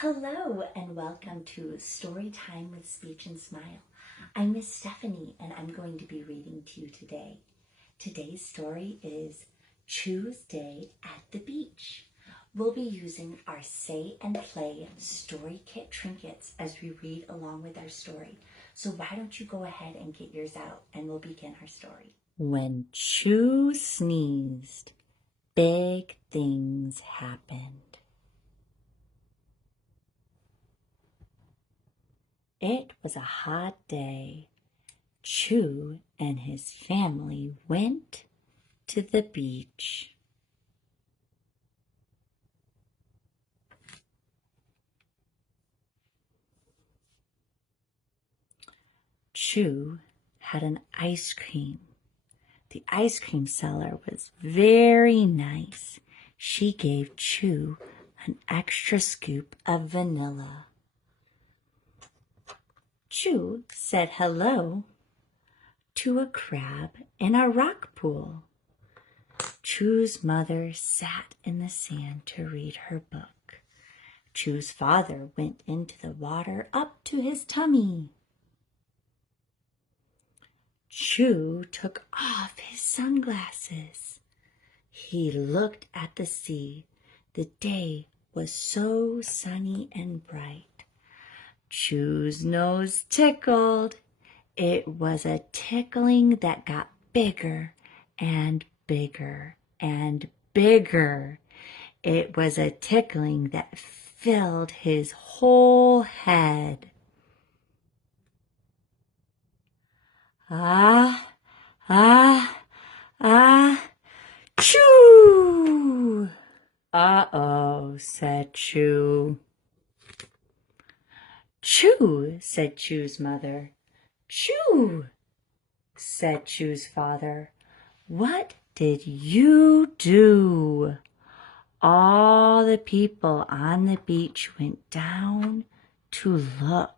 Hello and welcome to Storytime with Speech and Smile. I'm Miss Stephanie and I'm going to be reading to you today. Today's story is Choose Day at the Beach. We'll be using our Say and Play Story Kit trinkets as we read along with our story. So why don't you go ahead and get yours out and we'll begin our story. When Chew sneezed, big things happened. It was a hot day. Chew and his family went to the beach. Chew had an ice cream. The ice cream seller was very nice. She gave Chew an extra scoop of vanilla. Chew said hello to a crab in a rock pool. Chew's mother sat in the sand to read her book. Chew's father went into the water up to his tummy. Chew took off his sunglasses. He looked at the sea. The day was so sunny and bright. Chew's nose tickled. It was a tickling that got bigger and bigger and bigger. It was a tickling that filled his whole head. Ah, ah, ah, Chew! Uh-oh, said Chew. Chew, said Chew's mother. Chew, said Chew's father. What did you do? All the people on the beach went down to look.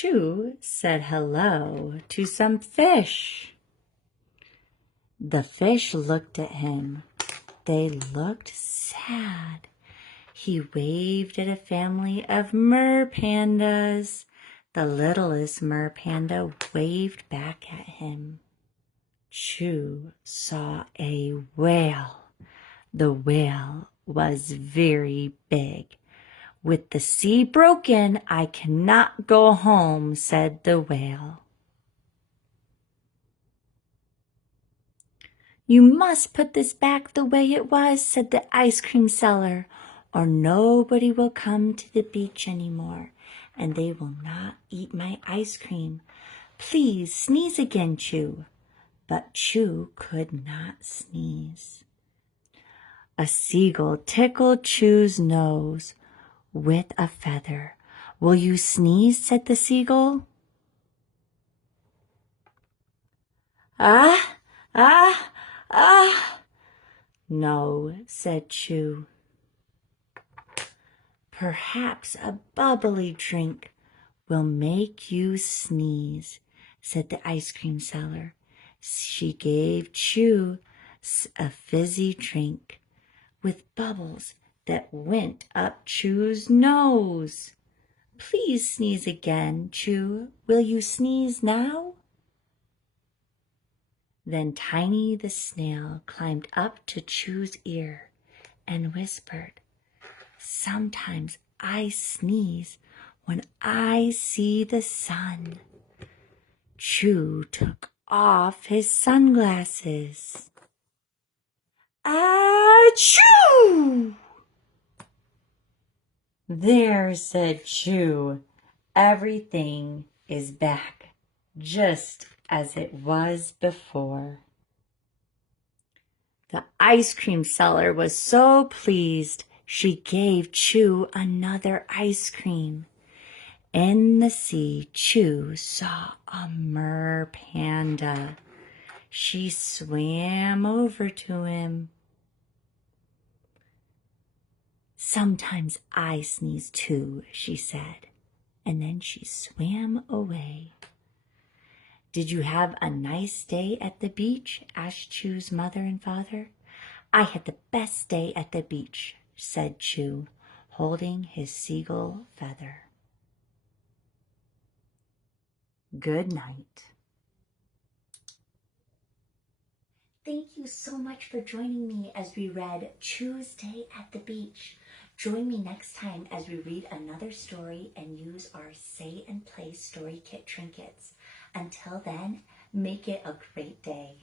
Chew said hello to some fish. The fish looked at him. They looked sad. He waved at a family of mer pandas. The littlest mer panda waved back at him. Chew saw a whale. The whale was very big. With the sea broken, I cannot go home, said the whale. You must put this back the way it was, said the ice cream seller, or nobody will come to the beach anymore, and they will not eat my ice cream. Please sneeze again, Chew. But Chew could not sneeze. A seagull tickled Chew's nose with a feather. Will you sneeze? Said the seagull. Ah, ah, ah. No, said Chew. Perhaps a bubbly drink will make you sneeze, said the ice cream seller. She gave Chew a fizzy drink with bubbles that went up Chew's nose. Please sneeze again, Chew. Will you sneeze now? Then Tiny the snail climbed up to Chew's ear and whispered, Sometimes I sneeze when I see the sun. Chew took off his sunglasses. Achoo! There, said Chew, everything is back just as it was before. The ice cream seller was so pleased she gave Chew another ice cream. In the sea, Chew saw a mer panda. She swam over to him. Sometimes I sneeze too, she said, and then she swam away. Did you have a nice day at the beach? Asked Chu's mother and father. I had the best day at the beach, said Chu, holding his seagull feather. Good night. Thank you so much for joining me as we read Chu's Day at the Beach. Join me next time as we read another story and use our Say and Play Story Kit trinkets. Until then, make it a great day.